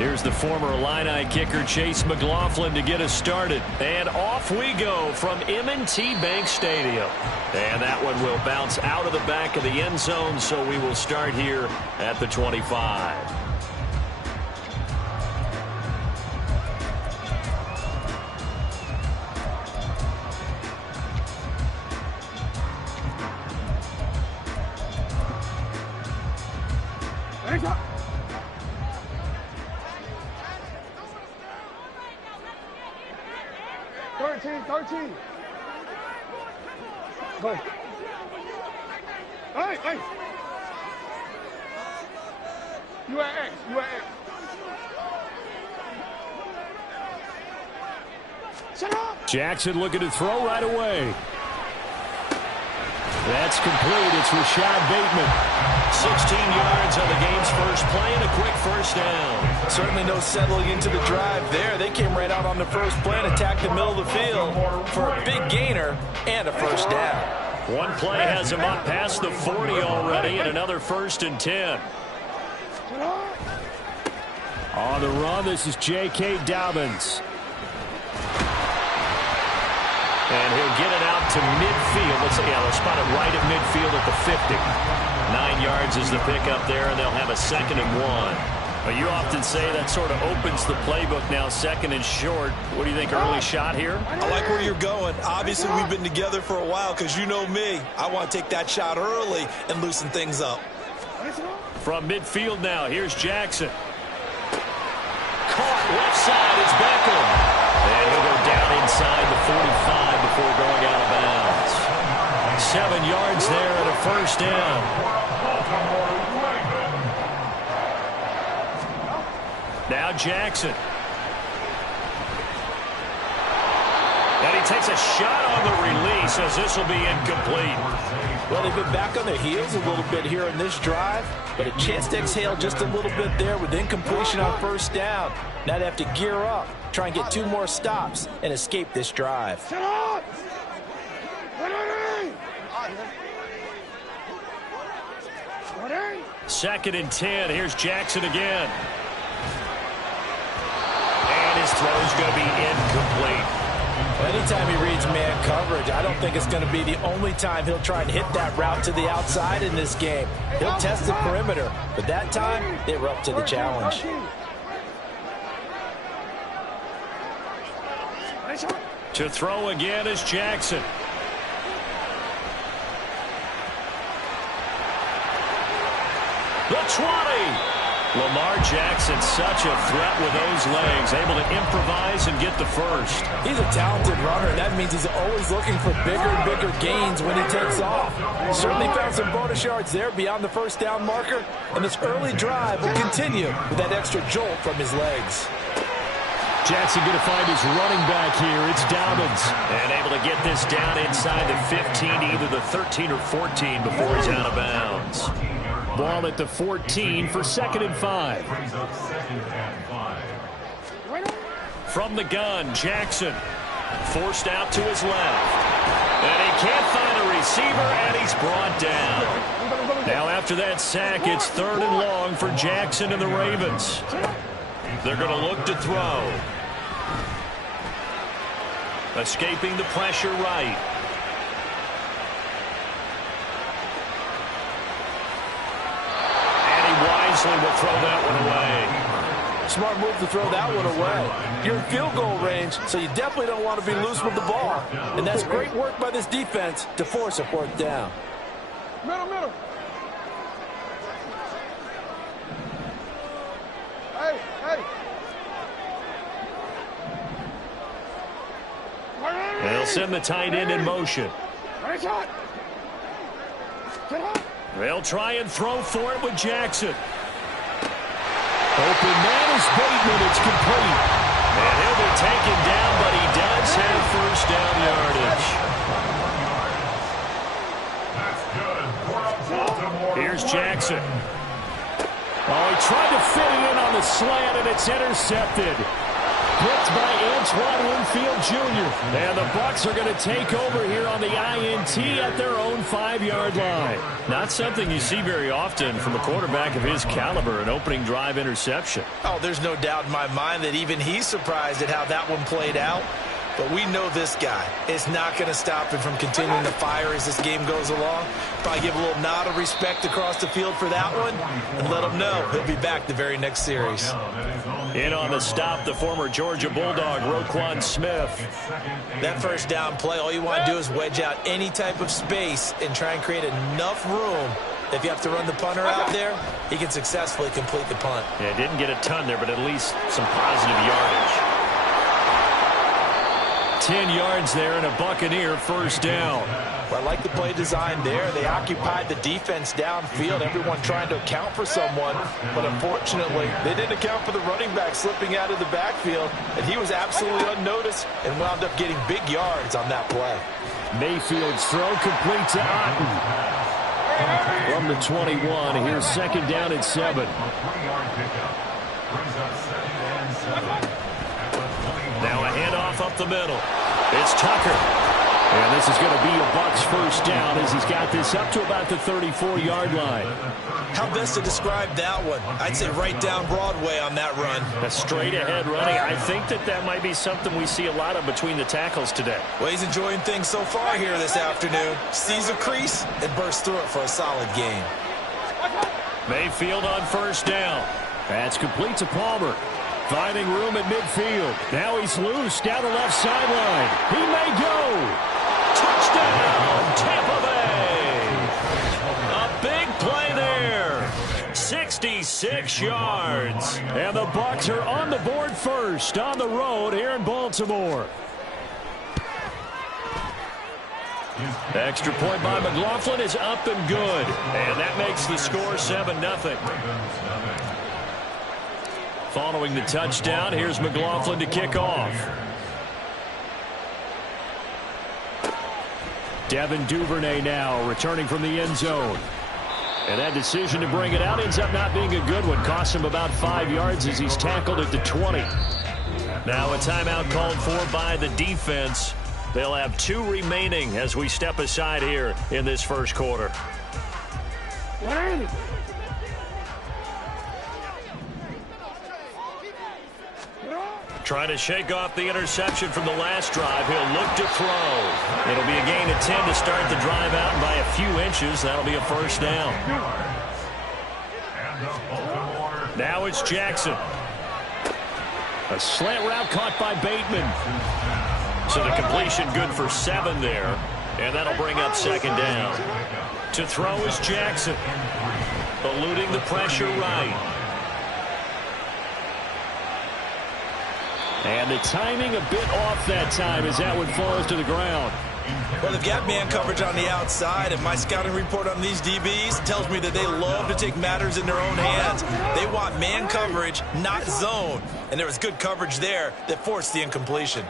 Here's the former Illini kicker Chase McLaughlin to get us started. And off we go from M&T Bank Stadium. And that one will bounce out of the back of the end zone, so we will start here at the 25. Go. Hey. You at X. Shut up. Jackson looking to throw right away. That's complete. It's Rashad Bateman. 16 yards on the game's first play and a quick first down. Certainly no settling into the drive there. They came right out on the first play and attacked the middle of the field for a big gainer and a first down. One play has him up past the 40 already, and another 1st and 10. On the run, this is J.K. Dobbins. And he'll get it out to midfield. Let's see, they'll spot it right at midfield at the 50. 9 yards is the pickup there, and they'll have a 2nd and 1. But you often say that sort of opens the playbook now, 2nd and short. What do you think, early shot here? I like where you're going. Obviously, we've been together for a while because you know me. I want to take that shot early and loosen things up. From midfield now, here's Jackson. Caught left side, it's Beckham. And he'll go down inside the 45 before going out of bounds. 7 yards there and a first down. Now Jackson. And he takes a shot on the release as this will be incomplete. Well, they've been back on their heels a little bit here in this drive, but a chance to exhale just a little bit there with incompletion on first down. Now they have to gear up, try and get 2 more stops, and escape this drive. 2nd and 10. Here's Jackson again. And his throw's going to be incomplete. Anytime he reads man coverage, I don't think it's going to be the only time he'll try and hit that route to the outside in this game. He'll test the perimeter, but that time they were up to the challenge. To throw again is Jackson. The 20. Lamar Jackson, such a threat with those legs, able to improvise and get the first. He's a talented runner. That means he's always looking for bigger and bigger gains when he takes off. Certainly found some bonus yards there beyond the first down marker, and this early drive will continue with that extra jolt from his legs. Jackson going to find his running back here. It's Dobbins. And able to get this down inside the 15, either the 13 or 14 before he's out of bounds. Ball at the 14 for 2nd and 5. From the gun, Jackson forced out to his left. And he can't find a receiver, and he's brought down. Now after that sack, it's 3rd and long for Jackson and the Ravens. They're going to look to throw. Escaping the pressure right. Wisely will throw that one away. Smart move to throw that one away. You're in field goal range, so you definitely don't want to be loose with the ball. And that's great work by this defense to force a 4th down. Middle. Hey. They'll send the tight end in motion. They'll try and throw for it with Jackson. Open man is Bateman. It's complete. And he'll be taken down, but he does have first down yardage. Here's Jackson. Oh, he tried to fit it in on the slant, and it's intercepted. picked by Antoine Winfield Jr. And the Bucs are going to take over here on the INT at their own 5-yard line. Not something you see very often from a quarterback of his caliber, an opening drive interception. Oh, there's no doubt in my mind that even he's surprised at how that one played out. But we know this guy is not going to stop him from continuing to fire as this game goes along. Probably give a little nod of respect across the field for that one and let him know he'll be back the very next series. In on the stop, the former Georgia Bulldog, Roquan Smith. That first down play, all you want to do is wedge out any type of space and try and create enough room. If you have to run the punter out there, he can successfully complete the punt. Yeah, didn't get a ton there, but at least some positive yardage. 10 yards there and a Buccaneer first down. Well, I like the play design there. They occupied the defense downfield, everyone trying to account for someone. But unfortunately, they didn't account for the running back slipping out of the backfield. And he was absolutely unnoticed and wound up getting big yards on that play. Mayfield's throw complete to Otten. From the 21, here's second down and 7. Now a handoff up the middle. It's Tucker. And this is going to be a Bucs first down as he's got this up to about the 34-yard line. How best to describe that one? I'd say right down Broadway on that run. A straight-ahead running. I think that might be something we see a lot of between the tackles today. Well, he's enjoying things so far here this afternoon. Sees a crease and bursts through it for a solid gain. Mayfield on first down. That's complete to Palmer. Finding room at midfield. Now he's loose down the left sideline. He may go. Touchdown, Tampa Bay. A big play there. 66 yards. And the Bucs are on the board first on the road here in Baltimore. Extra point by McLaughlin is up and good. And that makes the score 7-0. Following the touchdown, here's McLaughlin to kick off. Devin Duvernay now returning from the end zone. And that decision to bring it out ends up not being a good one. Costs him about 5 yards as he's tackled at the 20. Now a timeout called for by the defense. They'll have 2 remaining as we step aside here in this first quarter. Trying to shake off the interception from the last drive. He'll look to throw. It'll be a gain of 10 to start the drive out, and by a few inches, that'll be a first down. Now it's Jackson. A slant route caught by Bateman. So the completion good for 7 there, and that'll bring up second down. To throw is Jackson. Eluding the pressure right. And the timing a bit off that time as that one falls to the ground. Well, they've got man coverage on the outside, and my scouting report on these DBs tells me that they love to take matters in their own hands. They want man coverage, not zone. And there was good coverage there that forced the incompletion.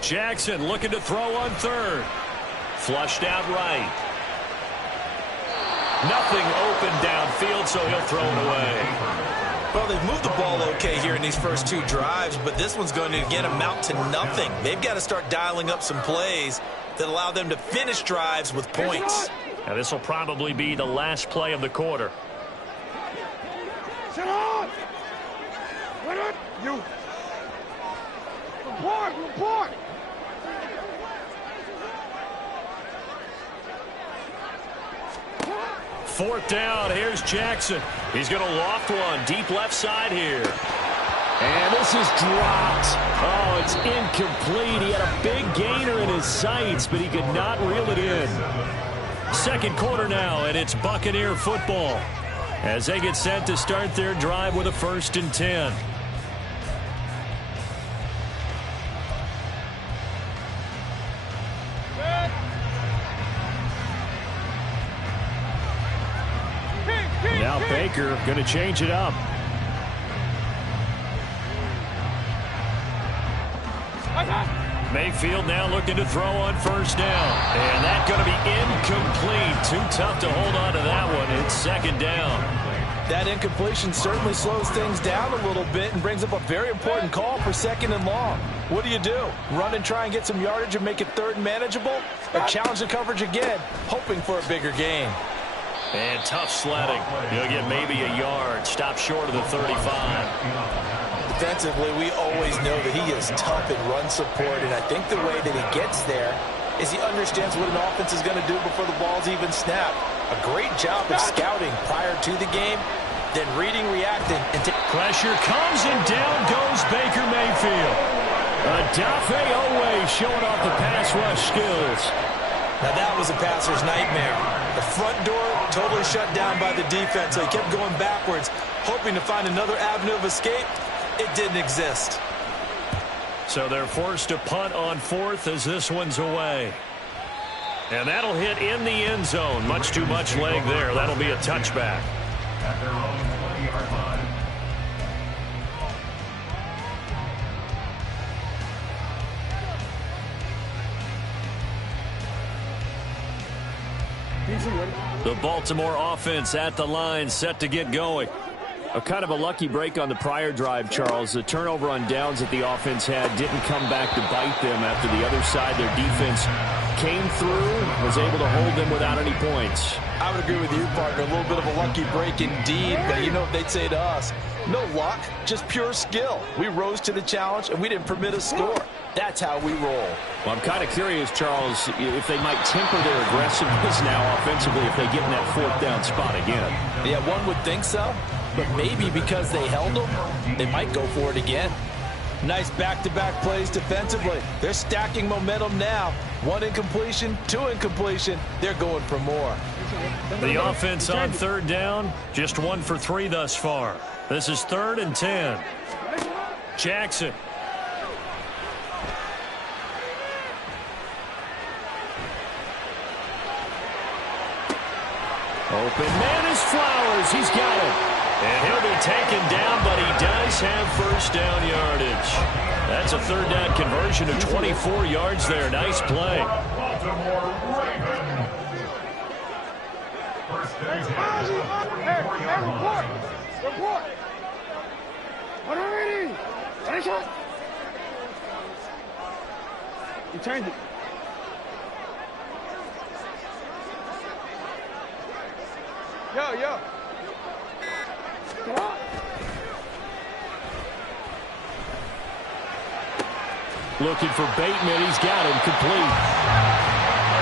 Jackson looking to throw on third. Flushed out right. Nothing open downfield, so he'll throw it away. Well, they've moved the ball okay here in these first 2 drives, but this one's going to again amount to nothing. They've got to start dialing up some plays that allow them to finish drives with points. Now this will probably be the last play of the quarter. Sit on! You! Report! Fourth down, here's Jackson. He's going to loft one, deep left side here. And this is dropped. Oh, it's incomplete. He had a big gainer in his sights, but he could not reel it in. Second quarter now, and it's Buccaneer football as they get set to start their drive with a 1st and 10. Now Baker going to change it up. Mayfield now looking to throw on first down. And that's going to be incomplete. Too tough to hold on to that one. It's second down. That incompletion certainly slows things down a little bit and brings up a very important call for 2nd and long. What do? Run and try and get some yardage and make it 3rd and manageable? Or challenge the coverage again, hoping for a bigger gain? And tough sledding. He'll get maybe a yard. Stop short of the 35. Defensively, we always know that he is tough in run support, and I think the way that he gets there is he understands what an offense is going to do before the ball's even snapped. A great job of scouting prior to the game, then reading, reacting, and pressure comes, and down goes Baker Mayfield. Odafe Oweh showing off the pass rush skills. Now that was a passer's nightmare. The front door totally shut down by the defense, so he kept going backwards, hoping to find another avenue of escape. It didn't exist. So they're forced to punt on 4th as this one's away. And that'll hit in the end zone. Much too much leg there. That'll be a touchback. At their own 20-yard line. The Baltimore offense at the line, set to get going. A kind of a lucky break on the prior drive, Charles. The turnover on downs that the offense had didn't come back to bite them after the other side. Their defense came through, was able to hold them without any points. I would agree with you, partner. A little bit of a lucky break indeed, but you know what they'd say to us? No luck, just pure skill. We rose to the challenge, and we didn't permit a score. That's how we roll. Well, I'm kind of curious, Charles, if they might temper their aggressiveness now offensively if they get in that 4th down spot again. Yeah, one would think so, but maybe because they held them, they might go for it again. Nice back-to-back plays defensively. They're stacking momentum now. 1 incompletion, 2 incompletion. They're going for more. The offense on 3rd down, just 1 for 3 thus far. This is 3rd and 10. Jackson. Open man is Flowers. He's got it. And he'll be taken down, but he does have 1st down yardage. That's a 3rd down conversion of 24 yards there. Nice play. Report. Already. You changed it. Yo. Looking for Bateman. He's got him complete.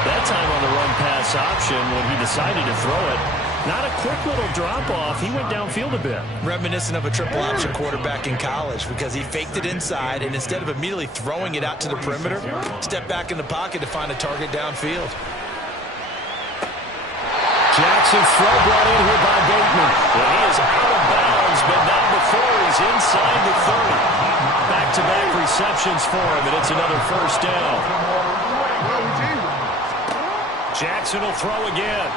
That time on the run pass option when he decided to throw it. Not a quick little drop-off. He went downfield a bit. Reminiscent of a triple option quarterback in college because he faked it inside, and instead of immediately throwing it out to the perimeter, stepped back in the pocket to find a target downfield. Jackson's throw brought in here by Bateman. And he is out of bounds, but not before he's inside the 30. Back-to-back receptions for him, and it's another 1st down. Jackson will throw again.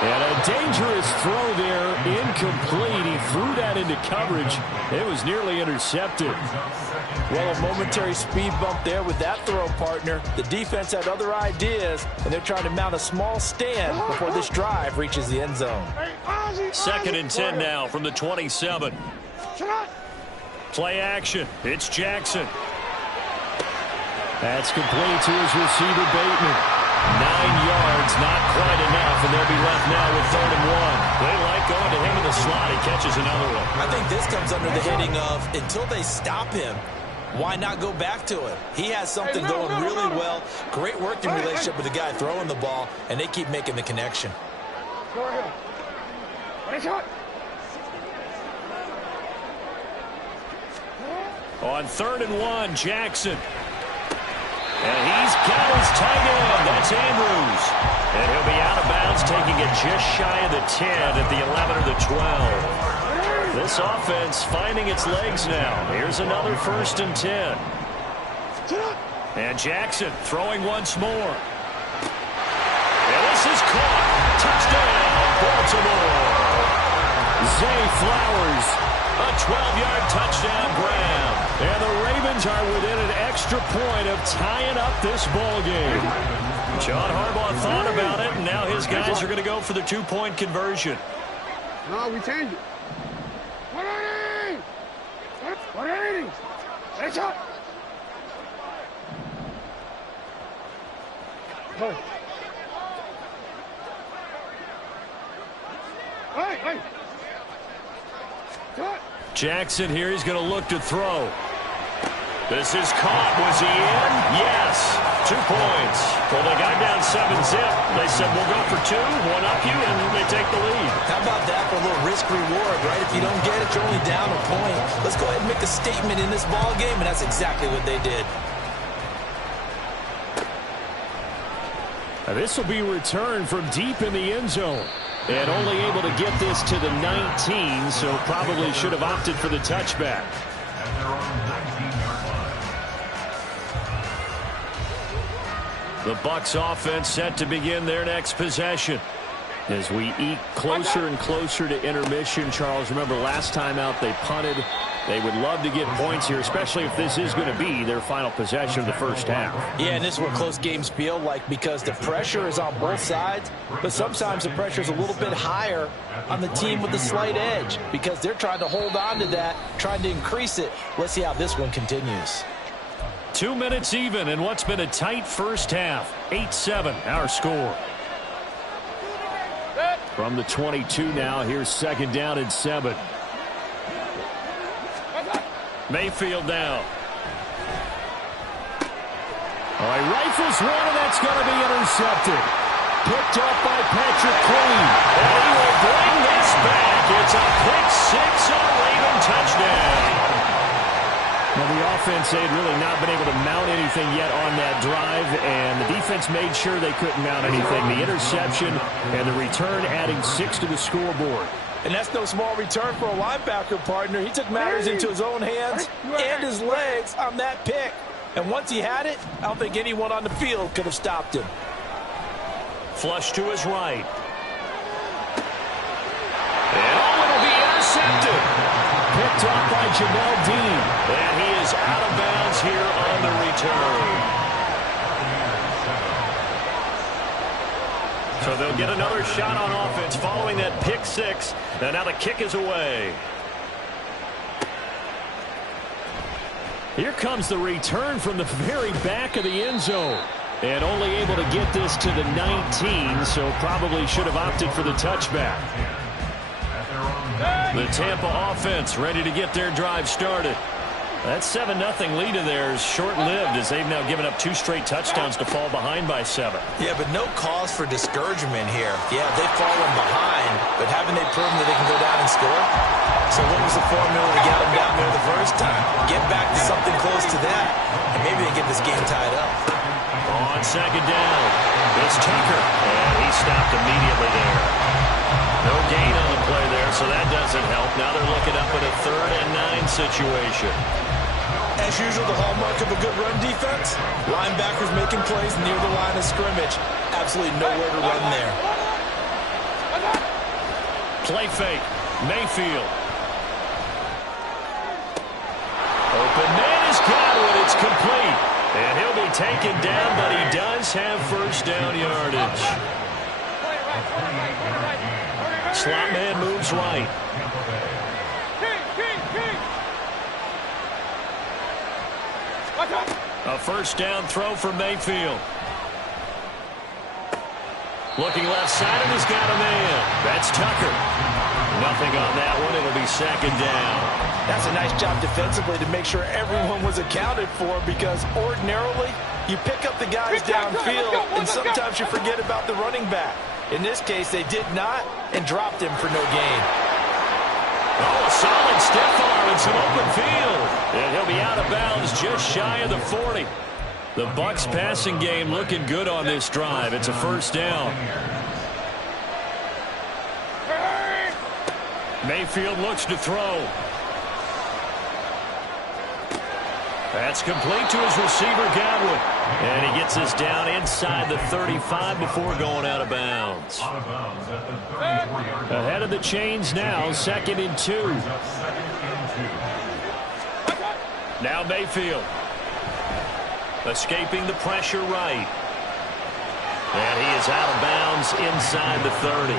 And a dangerous throw there, incomplete. He threw that into coverage. It was nearly intercepted. Well, a momentary speed bump there with that throw, partner. The defense had other ideas, and they're trying to mount a small stand before this drive reaches the end zone. 2nd and 10 now from the 27. Play action. It's Jackson. That's complete to his receiver, Bateman. 9 yards, not quite enough, and they'll be left now with 3rd and 1. They like going to him in the slot. He catches another one. I think this comes under the heading of until they stop him, why not go back to it? He has something going really well. Great working relationship with the guy throwing the ball, and they keep making the connection. Go ahead. On 3rd and 1, Jackson. And he's got his tight end. That's Andrews. And he'll be out of bounds, taking it just shy of the 10 at the 11 or the 12. This offense finding its legs now. Here's another 1st and 10. And Jackson throwing once more. And this is caught. Touchdown, Baltimore. Zay Flowers, a 12-yard touchdown grab. And the Ravens are within an extra point of tying up this ball game. John Harbaugh thought about it, and now his guys are going to go for the two-point conversion. No, we change it. 180! 180! Stay up! Hey! Hey! Cut! Jackson here, he's going to look to throw. This is caught. Was he in? Yes. 2 points. Well, they got down 7-zip. They said, we'll go for 2, one up you, and they take the lead. How about that for a little risk-reward, right? If you don't get it, you're only down a point. Let's go ahead and make a statement in this ball game, and that's exactly what they did. Now, this will be returned from deep in the end zone. And only able to get this to the 19, so probably should have opted for the touchback. The Bucs offense set to begin their next possession. As we eke closer and closer to intermission, Charles, remember last time out they punted. They would love to get points here, especially if this is going to be their final possession of the first half. Yeah, and this is what close games feel like because the pressure is on both sides, but sometimes the pressure is a little bit higher on the team with the slight edge because they're trying to hold on to that, trying to increase it. Let's see how this one continues. 2 minutes even in what's been a tight first half. 8-7, our score. From the 22 now, here's second down and 7. Mayfield now. All right, rifles one, and that's going to be intercepted. Picked up by Patrick Queen. And he will bring this back. It's a pick 6 on Raven touchdown. Well, the offense, they'd really not been able to mount anything yet on that drive, and the defense made sure they couldn't mount anything. The interception and the return adding 6 to the scoreboard. And that's no small return for a linebacker, partner. He took matters into his own hands and his legs on that pick. And once he had it, I don't think anyone on the field could have stopped him. Flush to his right. And it'll be intercepted. Picked off by Jamel Dean. And he is out of bounds here on the return. So they'll get another shot on offense following that pick 6. And now the kick is away. Here comes the return from the very back of the end zone. And only able to get this to the 19, so probably should have opted for the touchback. The Tampa offense ready to get their drive started. That 7-0 lead of theirs short-lived as they've now given up 2 straight touchdowns to fall behind by 7. Yeah, but no cause for discouragement here. Yeah, they've fallen behind, but haven't they proven that they can go down and score? So what was the formula to get them down there the first time? Get back to something close to that, and maybe they get this game tied up. On second down, it's Tucker, and he stopped immediately there. No gain on the play there, so that doesn't help. Now they're looking up at a 3rd and 9 situation. As usual, the hallmark of a good run defense, linebackers making plays near the line of scrimmage. Absolutely nowhere to run there. Play fake, Mayfield. Open man is Godwin, it's complete. And he'll be taken down, but he does have first down yardage. Slot man moves right. A first down throw for Mayfield. Looking left side, and he's got a man. That's Tucker. Nothing on that one. It'll be second down. That's a nice job defensively to make sure everyone was accounted for because ordinarily you pick up the guys downfield and sometimes you forget about the running back. In this case, they did not and dropped him for no gain. Oh, a solid stiff arm and some open field. And he'll be out of bounds just shy of the 40. The Bucs passing game looking good on this drive. It's a first down. Mayfield looks to throw. That's complete to his receiver, Godwin. And he gets us down inside the 35 before going out of bounds. Ahead of the chains now, 2nd and 2. Now Mayfield. Escaping the pressure right. And he is out of bounds inside the 30.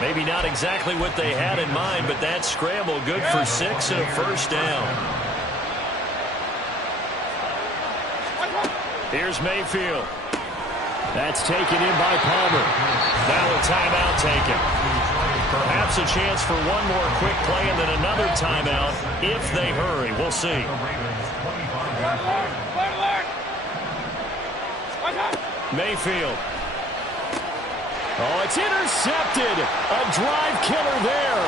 Maybe not exactly what they had in mind, but that scramble good for 6 and a first down. Here's Mayfield. That's taken in by Palmer. Now a timeout taken. Perhaps a chance for one more quick play and then another timeout if they hurry. We'll see. Mayfield. Oh, it's intercepted. A drive killer there.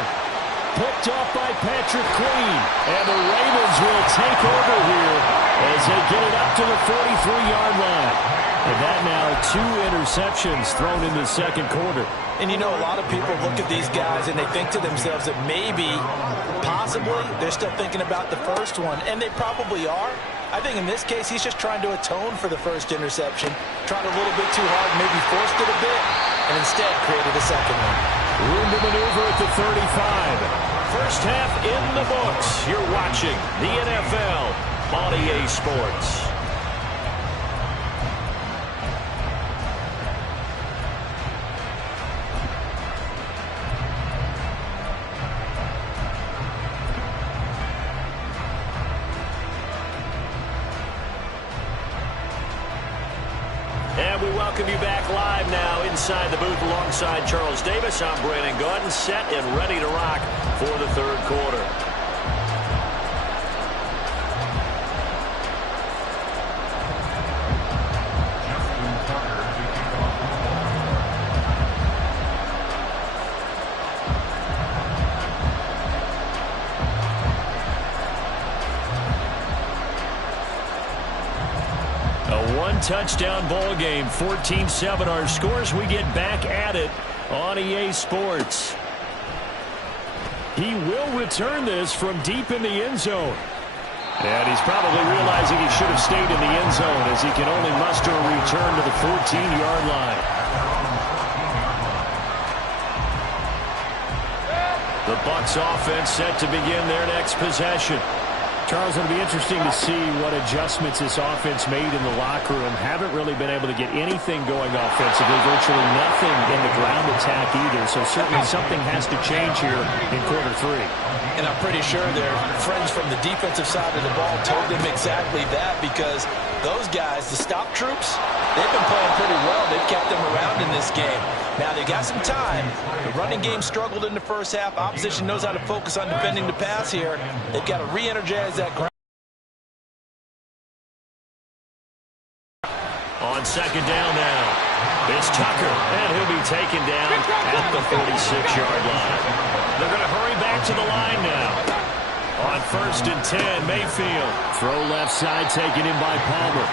Picked off by Patrick Queen. And the Ravens will take over here as they get it up to the 43-yard line. And that now 2 interceptions thrown in the second quarter. And you know, a lot of people look at these guys and they think to themselves that maybe, possibly, they're still thinking about the first one. And they probably are. I think in this case, he's just trying to atone for the first interception. Tried a little bit too hard, maybe forced it a bit, and instead created a second one. Room to maneuver at the 35. First half in the books. You're watching the NFL on EA Sports. Welcome you back live now inside the booth alongside Charles Davis. I'm Brandon Gaudin, set and ready to rock for the third quarter. Touchdown ball game, 14-7 our scores. We get back at it on EA Sports. He will return this from deep in the end zone. And he's probably realizing he should have stayed in the end zone as he can only muster a return to the 14-yard line. The Bucs offense set to begin their next possession. Charles, it'll be interesting to see what adjustments this offense made in the locker room. Haven't really been able to get anything going offensively, virtually nothing in the ground attack either. So certainly something has to change here in quarter 3. And I'm pretty sure their friends from the defensive side of the ball told them exactly that, because those guys, the stop troops, they've been playing pretty well. They've kept them around in this game. Now, they got some time. The running game struggled in the first half. Opposition knows how to focus on defending the pass here. They've got to re-energize that ground. On second down now, it's Tucker, and he'll be taken down at the 46-yard line. They're going to hurry back to the line now. On first and 10, Mayfield. Throw left side taken in by Palmer.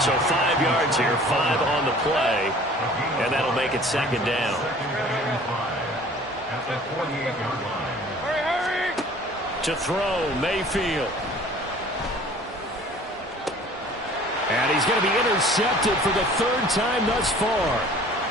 So 5 yards here, 5 on the play, and that'll make it second down. To throw, Mayfield. And he's going to be intercepted for the 3rd time thus far.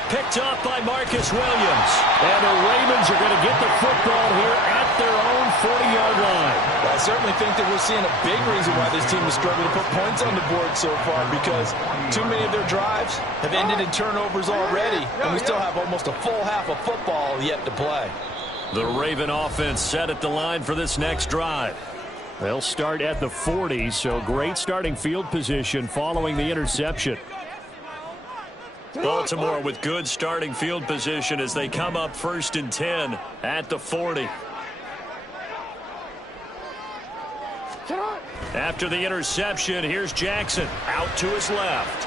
Picked off by Marcus Williams. And the Ravens are going to get the football here at their own 40-yard line. Well, I certainly think that we're seeing a big reason why this team is struggling to put points on the board so far, because too many of their drives have ended in turnovers already, and we still have almost a full half of football yet to play. The Raven offense set at the line for this next drive. They'll start at the 40, so great starting field position following the interception. Baltimore with good starting field position as they come up first and 10 at the 40. After the interception, here's Jackson out to his left.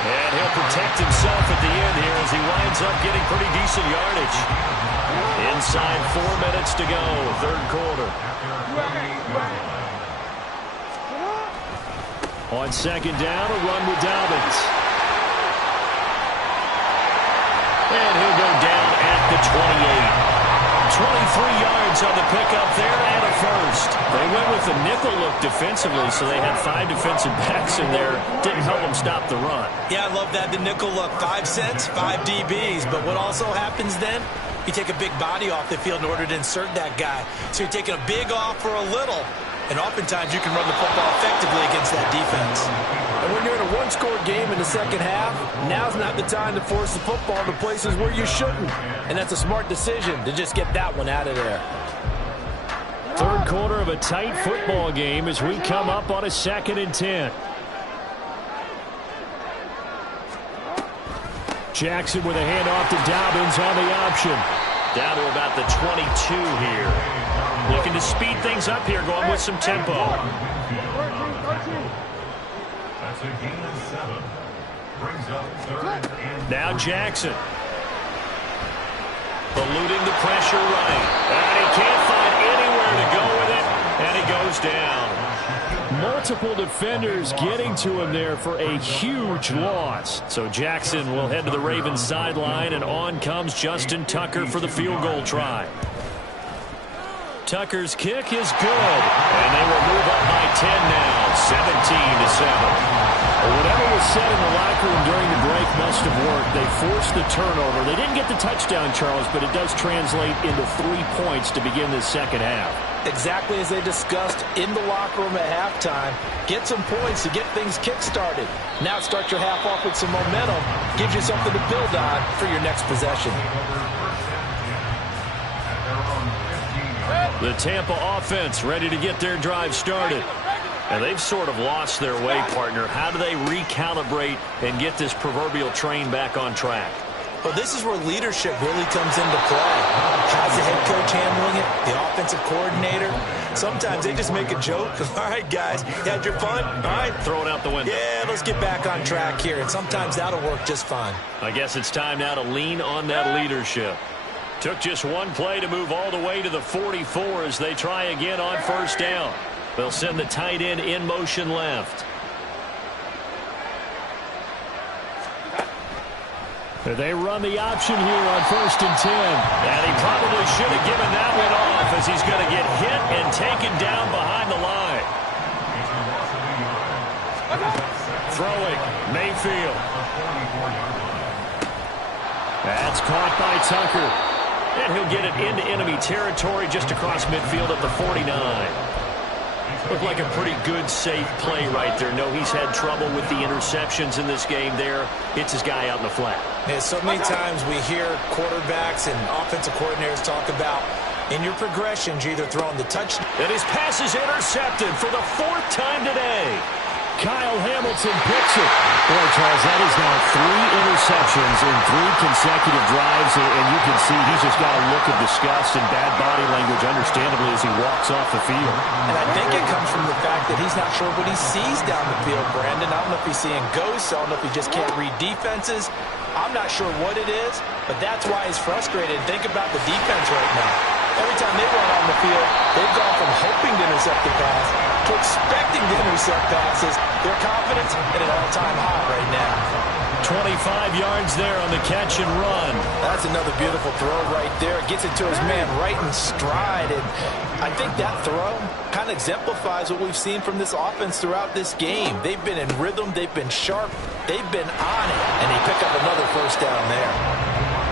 And he'll protect himself at the end here as he winds up getting pretty decent yardage. Inside 4 minutes to go, third quarter. On second down, a run with Dobbins. And he'll go down at the 28. 23 yards on the pickup there and a first. They went with the nickel look defensively, so they had 5 defensive backs in there. Didn't help them stop the run. Yeah, I love that, the nickel look. 5 cents, 5 DBs. But what also happens then, you take a big body off the field in order to insert that guy. So you're taking a big off for a little. And oftentimes you can run the football effectively against that defense. And when you're in a one-score game in the second half, now's not the time to force the football to places where you shouldn't. And that's a smart decision to just get that one out of there. Third quarter of a tight football game as we come up on a 2nd and 10. Jackson with a handoff to Dobbins on the option. Down to about the 22 here. Looking to speed things up here, going with some tempo. That's a gain of 7. Brings up 3rd and now Jackson. Eluding the pressure right. And he can't find anywhere to go with it. And he goes down. Multiple defenders getting to him there for a huge loss. So Jackson will head to the Ravens sideline, and on comes Justin Tucker for the field goal try. Tucker's kick is good, and they will move up by 10 now, 17-7. Whatever was said in the locker room during the break must have worked. They forced the turnover. They didn't get the touchdown, Charles, but it does translate into 3 points to begin this second half. Exactly as they discussed in the locker room at halftime. Get some points to get things kick-started. Now start your half off with some momentum. Gives you something to build on for your next possession. The Tampa offense ready to get their drive started. And they've sort of lost their way, partner. How do they recalibrate and get this proverbial train back on track? Well, this is where leadership really comes into play. How's the head coach handling it? The offensive coordinator? Sometimes they just make a joke. All right, guys, you had your fun? All right. Throw it out the window. Yeah, let's get back on track here. And sometimes that'll work just fine. I guess it's time now to lean on that leadership. Took just one play to move all the way to the 44 as they try again on first down. They'll send the tight end in motion left. They run the option here on 1st and 10. And he probably should have given that one off as he's going to get hit and taken down behind the line. Throwing, Mayfield. That's caught by Tucker. And he'll get it into enemy territory just across midfield at the 49. Looked like a pretty good, safe play right there. No, he's had trouble with the interceptions in this game there. Hits his guy out in the flat. Yeah, so many times we hear quarterbacks and offensive coordinators talk about in your progressions, you're either throwing the touchdown. And his pass is intercepted for the 4th time today. Kyle Hamilton picks it. Boy, Charles, that is now 3 interceptions in 3 consecutive drives, and you can see he's just got a look of disgust and bad body language, understandably, as he walks off the field. And I think it comes from the fact that he's not sure what he sees down the field, Brandon. I don't know if he's seeing ghosts. I don't know if he just can't read defenses. I'm not sure what it is, but that's why he's frustrated. Think about the defense right now. Every time they run on the field, they've gone from hoping to intercept the pass to expecting to intercept passes. Their confidence at an all-time high right now. 25 yards there on the catch and run. That's another beautiful throw right there. Gets it to his man right in stride. And I think that throw kind of exemplifies what we've seen from this offense throughout this game. They've been in rhythm. They've been sharp. They've been on it. And they pick up another first down there.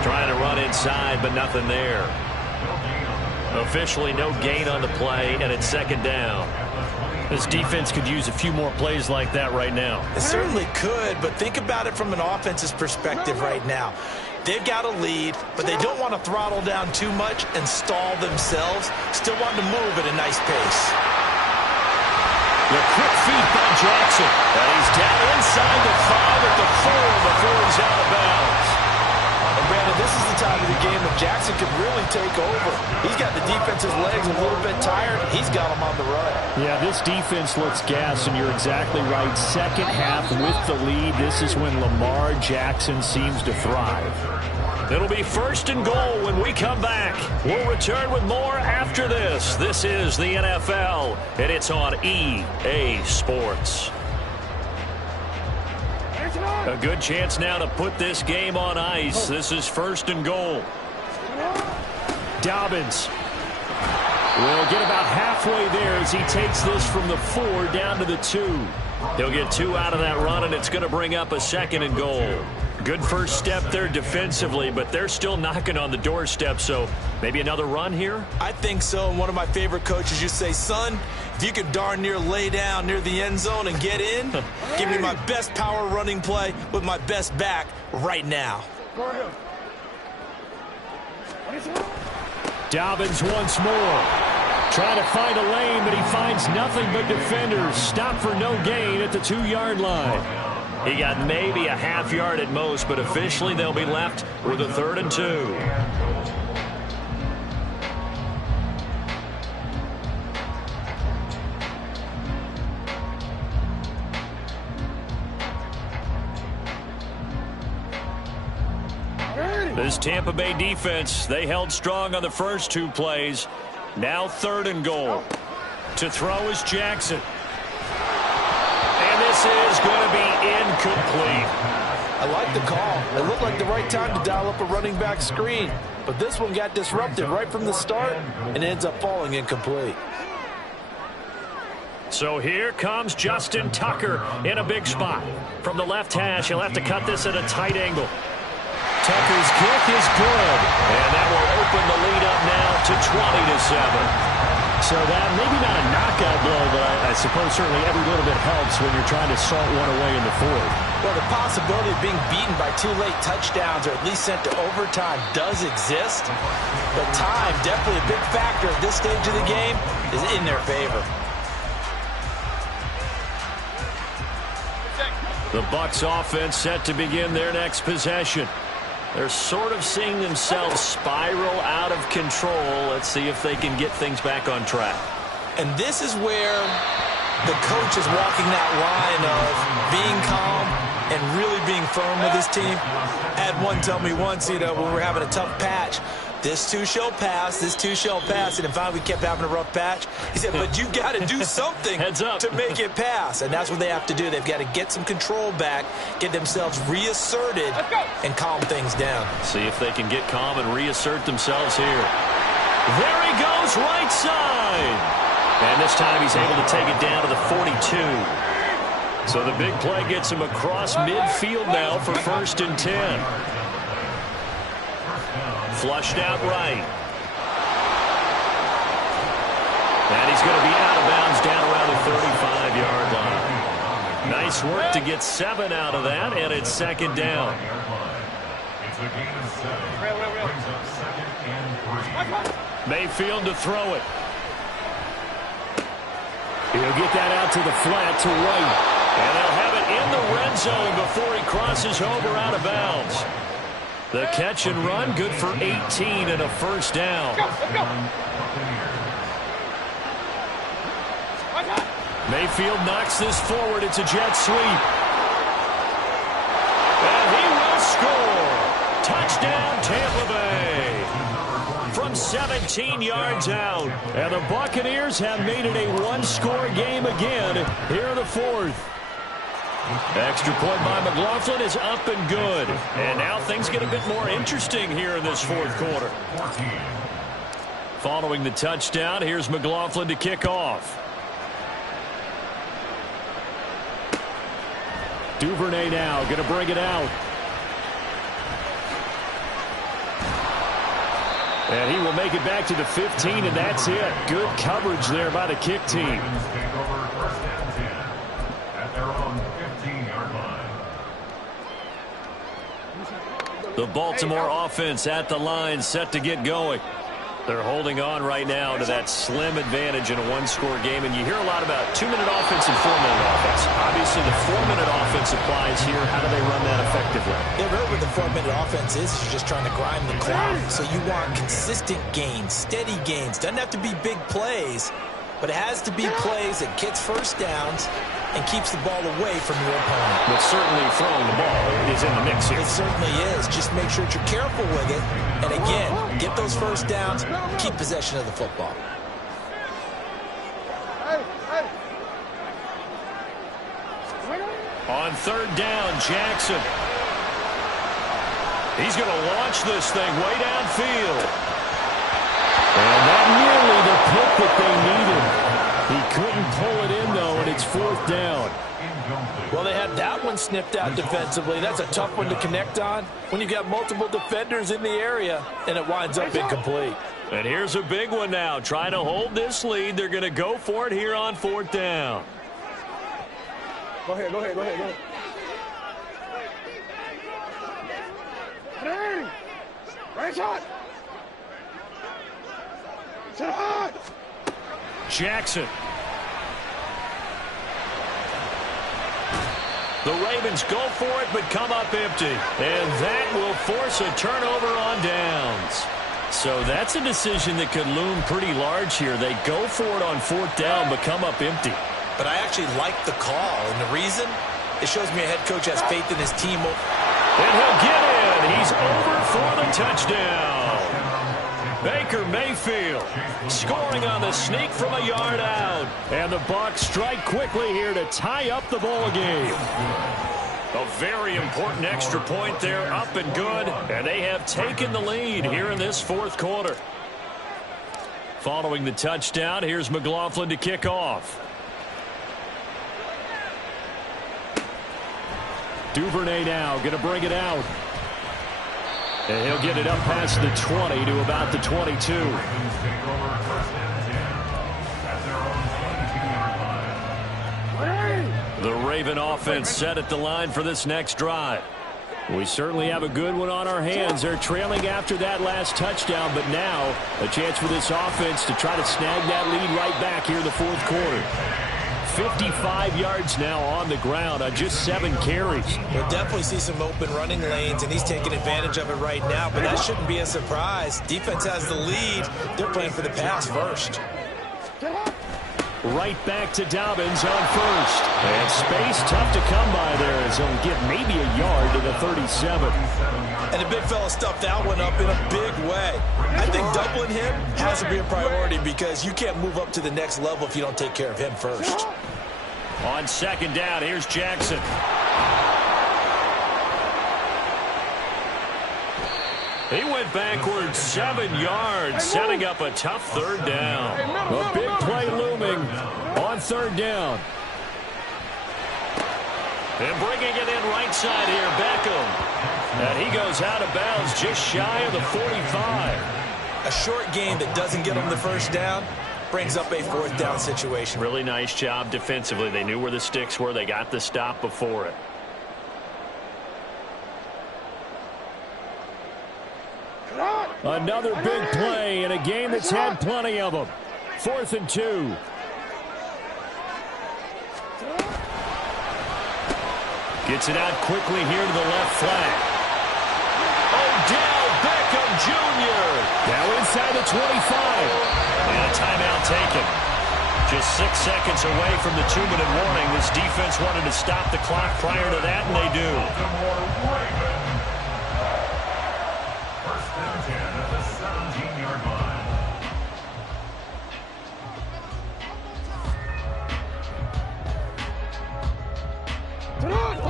Trying to run inside, but nothing there. Officially no gain on the play, and it's 2nd down. This defense could use a few more plays like that right now. It certainly could, but think about it from an offense's perspective right now. They've got a lead, but they don't want to throttle down too much and stall themselves. Still want to move at a nice pace. The quick feet by Jackson. And he's down inside the 5 at the 4 before he's out of bounds. And Brandon, this is the time of the game that Jackson could really take over. He's got the defense's legs a little bit tired. He's got them on the run. Yeah, this defense looks gassed, and you're exactly right. Second half with the lead, this is when Lamar Jackson seems to thrive. It'll be 1st and goal when we come back. We'll return with more after this. This is the NFL, and it's on EA Sports. A good chance now to put this game on ice. This is 1st and goal. Dobbins will get about halfway there as he takes this from the 4 down to the 2. He'll get 2 out of that run, and it's going to bring up a 2nd and goal. Good first step there defensively, but they're still knocking on the doorstep, so maybe another run here? I think so. And one of my favorite coaches used to say, son, If you can darn near lay down near the end zone and get in, give me my best power running play with my best back right now. Dobbins once more. Trying to find a lane, but he finds nothing but defenders. Stop for no gain at the 2-yard line. He got maybe a half yard at most, but officially they'll be left with a 3rd and 2. This Tampa Bay defense, they held strong on the first 2 plays. Now 3rd and goal. To throw is Jackson. And this is going to be incomplete. I like the call. It looked like the right time to dial up a running back screen. But this one got disrupted right from the start and ends up falling incomplete. So here comes Justin Tucker in a big spot. From the left hash, he'll have to cut this at a tight angle. Tucker's kick is good. And that will open the lead up now to 20-7. So that maybe not a knockout blow, but I suppose certainly every little bit helps when you're trying to salt one away in the 4th. Well, the possibility of being beaten by 2 late touchdowns or at least sent to overtime does exist. But time, definitely a big factor at this stage of the game, is in their favor. The Bucs offense set to begin their next possession. They're sort of seeing themselves spiral out of control. Let's see if they can get things back on track. And this is where the coach is walking that line of being calm and really being firm with his team. I had one tell me once, when we were having a tough patch, this too shall pass, this too shall pass, and finally we kept having a rough patch. He said, but you've got to do something to make it pass, and that's what they have to do. They've got to get some control back, get themselves reasserted, and calm things down. See if they can get calm and reassert themselves here. There he goes, right side. And this time he's able to take it down to the 42. So the big play gets him across midfield now for 1st and 10. Flushed out right. And he's going to be out of bounds down around the 35-yard line. Nice work to get 7 out of that, and it's 2nd down. It's a gain of 7. Brings up 2nd and 3. Mayfield to throw it. He'll get that out to the flat to right. And they'll have it in the red zone before he crosses over out of bounds. The catch and run, good for 18 and a 1st down. Mayfield knocks this forward. It's a jet sweep. And he will score. Touchdown, Tampa Bay. From 17 yards out. And the Buccaneers have made it a 1-score game again here in the 4th. Extra point by McLaughlin is up and good. And now things get a bit more interesting here in this 4th quarter. Following the touchdown, here's McLaughlin to kick off. Duvernay now going to bring it out. And he will make it back to the 15, and that's it. Good coverage there by the kick team. The Baltimore offense at the line, set to get going. They're holding on right now to that slim advantage in a 1-score game. And you hear a lot about 2-minute offense and 4-minute offense. Obviously, the 4-minute offense applies here. How do they run that effectively? Yeah, really what the 4-minute offense is you're just trying to grind the clock. So you want consistent gains, steady gains. Doesn't have to be big plays, but it has to be plays that gets 1st downs and keeps the ball away from your opponent. But certainly throwing the ball is in the mix here. It certainly is. Just make sure that you're careful with it. And again, get those 1st downs, keep possession of the football. On 3rd down, Jackson. He's going to launch this thing way downfield. And that nearly the pick that they needed. He couldn't pull it in, though, and it's 4th down. Well, they had that one snipped out defensively. That's a tough one to connect on when you've got multiple defenders in the area, and it winds up incomplete. And here's a big one now. Trying to hold this lead. They're going to go for it here on 4th down. Go ahead. Ready. Right shot. Shot. Jackson. The Ravens go for it, but come up empty. And that will force a turnover on downs. So that's a decision that could loom pretty large here. They go for it on 4th down, but come up empty. But I actually like the call, and the reason? It shows me a head coach has faith in his team. And he'll get in. He's over for the touchdown. Baker Mayfield scoring on the sneak from a yard out. And the Bucs strike quickly here to tie up the ball game. A very important extra point there, up and good. And they have taken the lead here in this 4th quarter. Following the touchdown, here's McLaughlin to kick off. Duvernay now going to bring it out. And he'll get it up past the 20 to about the 22. The Raven offense set at the line for this next drive. We certainly have a good one on our hands. They're trailing after that last touchdown, but now a chance for this offense to try to snag that lead right back here in the 4th quarter. 55 yards now on the ground on just 7 carries. We'll definitely see some open running lanes, and he's taking advantage of it right now, but that shouldn't be a surprise. Defense has the lead. They're playing for the pass first. Right back to Dobbins on first. And space tough to come by there as he'll get maybe a yard to the 37. And the big fella stuffed that one up in a big way. I think doubling him has to be a priority because you can't move up to the next level if you don't take care of him first. On 2nd down, here's Jackson. He went backwards 7 yards, setting up a tough 3rd down. A big play looming on 3rd down. And bringing it in right side here, Beckham. And he goes out of bounds just shy of the 45. A short game that doesn't get him the 1st down brings up a 4th down situation. Really nice job defensively. They knew where the sticks were. They got the stop before it. Another big play in a game that's had plenty of them. 4th and 2. Gets it out quickly here to the left flank. Odell Beckham Jr. Now inside the 25. And a timeout taken. Just 6 seconds away from the 2-minute warning. This defense wanted to stop the clock prior to that, and they do. First and 10 at the 17-yard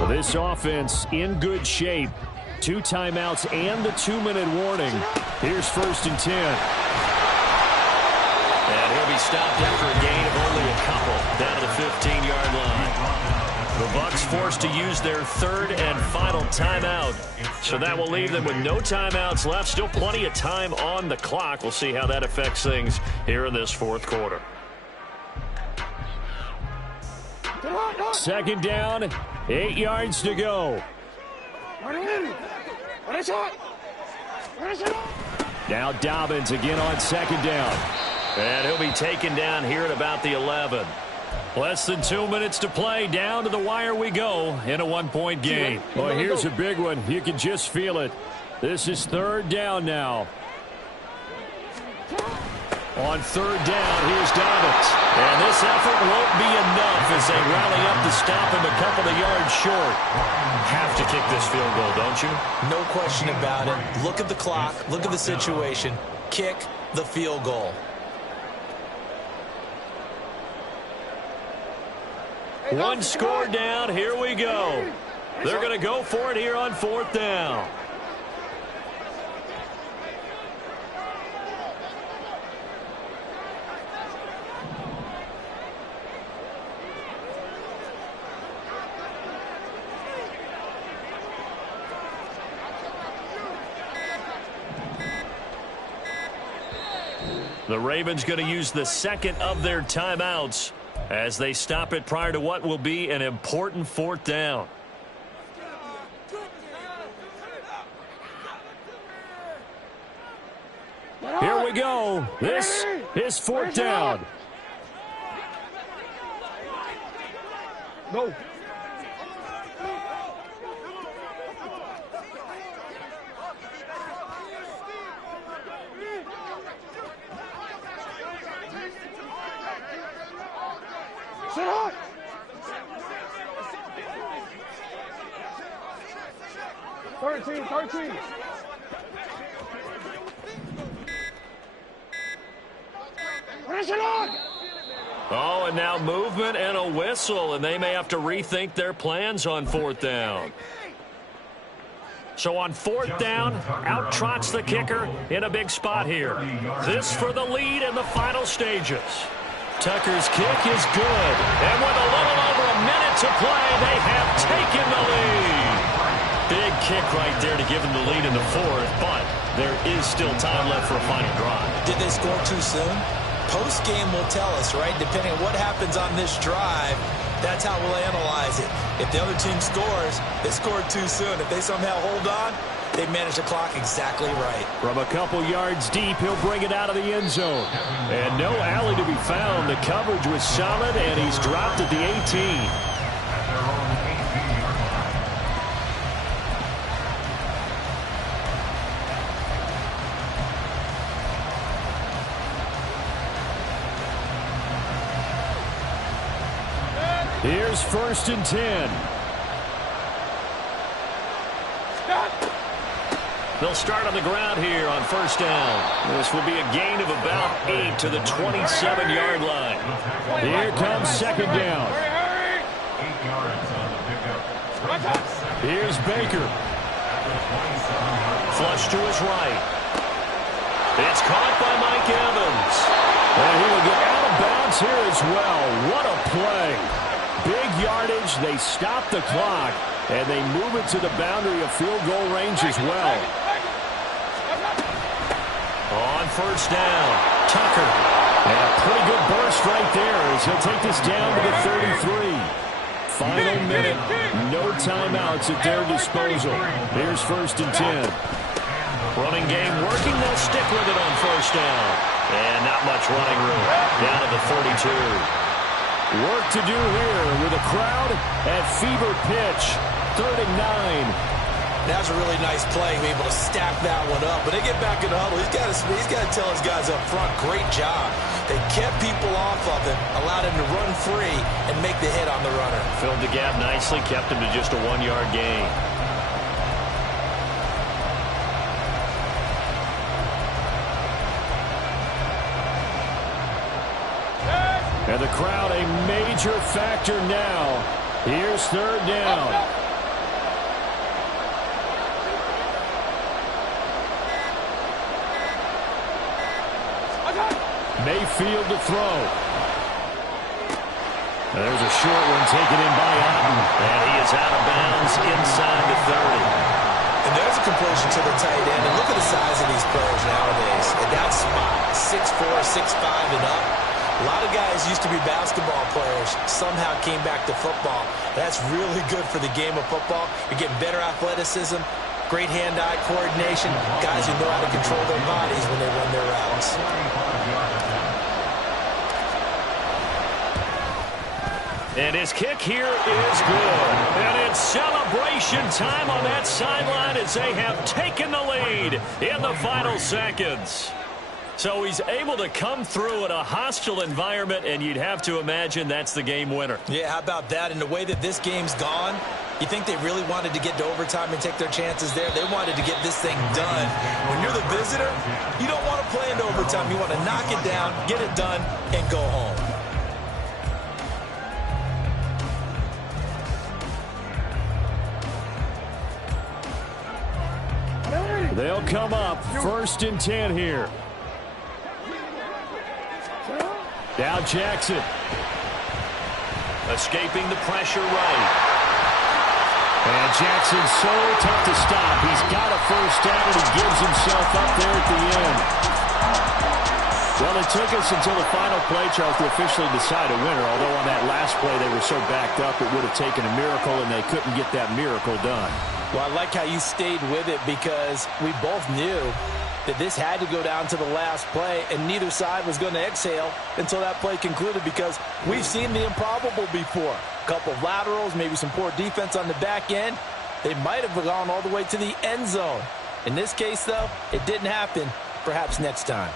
line. This offense in good shape. 2 timeouts and the 2-minute warning. Here's 1st and 10. And he'll be stopped after a gain of only a couple down to the 15-yard line. The Bucs forced to use their 3rd and final timeout. So that will leave them with no timeouts left. Still plenty of time on the clock. We'll see how that affects things here in this 4th quarter. 2nd down, 8 yards to go. Now Dobbins again on 2nd down. And he'll be taken down here at about the 11. Less than 2 minutes to play. Down to the wire we go in a 1-point game. Well, here's a big one. You can just feel it. This is 3rd down now. On 3rd down, here's Dobbins. And this effort won't be enough as they rally up to stop him a couple of yards short. Have to kick this field goal, don't you? No question about it. Look at the clock. Look at the situation. Kick the field goal. One score down. Here we go. They're going to go for it here on 4th down. The Ravens going to use the second of their timeouts as they stop it prior to what will be an important fourth down. Here we go. This is fourth down. Go. Sit hot. Thirteen. Press it on. Oh, and now movement and a whistle, and they may have to rethink their plans on fourth down. So on fourth down, out trots the kicker in a big spot here. This for the lead in the final stages. Tucker's kick is good, and with a little over a minute to play, they have taken the lead. Big kick right there to give them the lead in the fourth, but there is still time left for a final drive. Did they score too soon? Post-game will tell us, right? Depending on what happens on this drive, that's how we'll analyze it. If the other team scores, they scored too soon. If they somehow hold on, they manage the clock exactly right. From a couple yards deep, he'll bring it out of the end zone. And no alley to be found. The coverage was solid, and he's dropped at the 18. Here's 1st and 10. They'll start on the ground here on first down. This will be a gain of about 8 to the 27-yard line. Here comes 2nd down. 8 yards on the pickup. Here's Baker. Flush to his right. It's caught by Mike Evans. And he will get out of bounds here as well. What a play. Big yardage. They stop the clock, and they move it to the boundary of field goal range as well. On first down, Tucker. And a pretty good burst right there as he'll take this down to the 33. Final minute, no timeouts at their disposal. Here's 1st and 10. Running game working. They'll stick with it on first down. And not much running room. Down to the 32. Work to do here with a crowd at fever pitch. 3rd and 9. That was a really nice play, be able to stack that one up. But they get back in the huddle. He's got to tell his guys up front, great job. They kept people off of him, allowed him to run free and make the hit on the runner. Filled the gap nicely, kept him to just a 1-yard gain. And the crowd a major factor now. Here's 3rd down. Mayfield to throw. And there's a short one taken in by Otten. And he is out of bounds inside the 30. And there's a completion to the tight end. And look at the size of these players nowadays. At that spot, 6'4", 6'5", and up. A lot of guys used to be basketball players, somehow came back to football. That's really good for the game of football. You're getting better athleticism, great hand-eye coordination, guys who know how to control their bodies when they run their routes. And his kick here is good. And it's celebration time on that sideline as they have taken the lead in the final seconds. So he's able to come through in a hostile environment, and you'd have to imagine that's the game winner. Yeah, how about that? And the way that this game's gone, you think they really wanted to get to overtime and take their chances there? They wanted to get this thing done. When you're the visitor, you don't want to play into overtime. You want to knock it down, get it done, and go home. They'll come up 1st and 10 here. Now Jackson. Escaping the pressure right. And Jackson's so tough to stop. He's got a first down. He gives himself up there at the end. Well, the it took us until the final play, Charles, to officially decide a winner. Although on that last play they were so backed up it would have taken a miracle, and they couldn't get that miracle done. Well, I like how you stayed with it because we both knew that this had to go down to the last play, and neither side was going to exhale until that play concluded because we've seen the improbable before. A couple of laterals, maybe some poor defense on the back end. They might have gone all the way to the end zone. In this case, though, it didn't happen. Perhaps next time.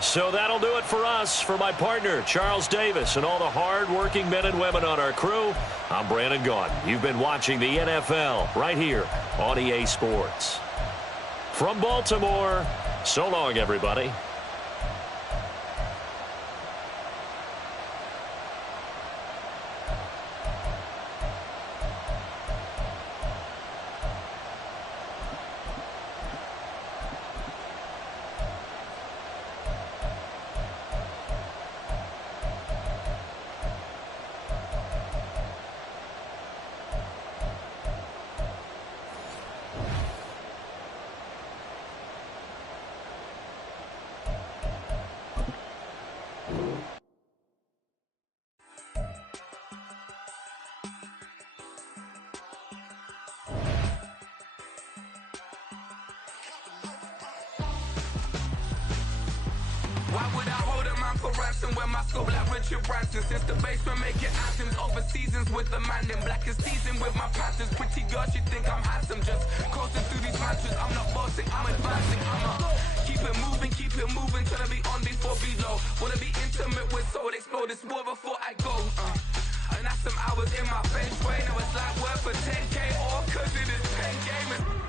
So that'll do it for us. For my partner, Charles Davis, and all the hard-working men and women on our crew, I'm Brandon Gaudin. You've been watching the NFL right here on EA Sports. From Baltimore, so long, everybody. Why would I hold a man for ransom when my scope like Richard Branson? Since the basement making anthems over seasons with the man in black is seasoned with my Panthers. Pretty girl, she think I'm handsome. Just coasting through these mantras. I'm not bossing, I'm advancing. Keep it moving, trying to be on before below. Wanna be intimate with soul, explode this war before I go. And that's some hours in my bench way. Now it's like work for 10K, all cause it is 10 gamers.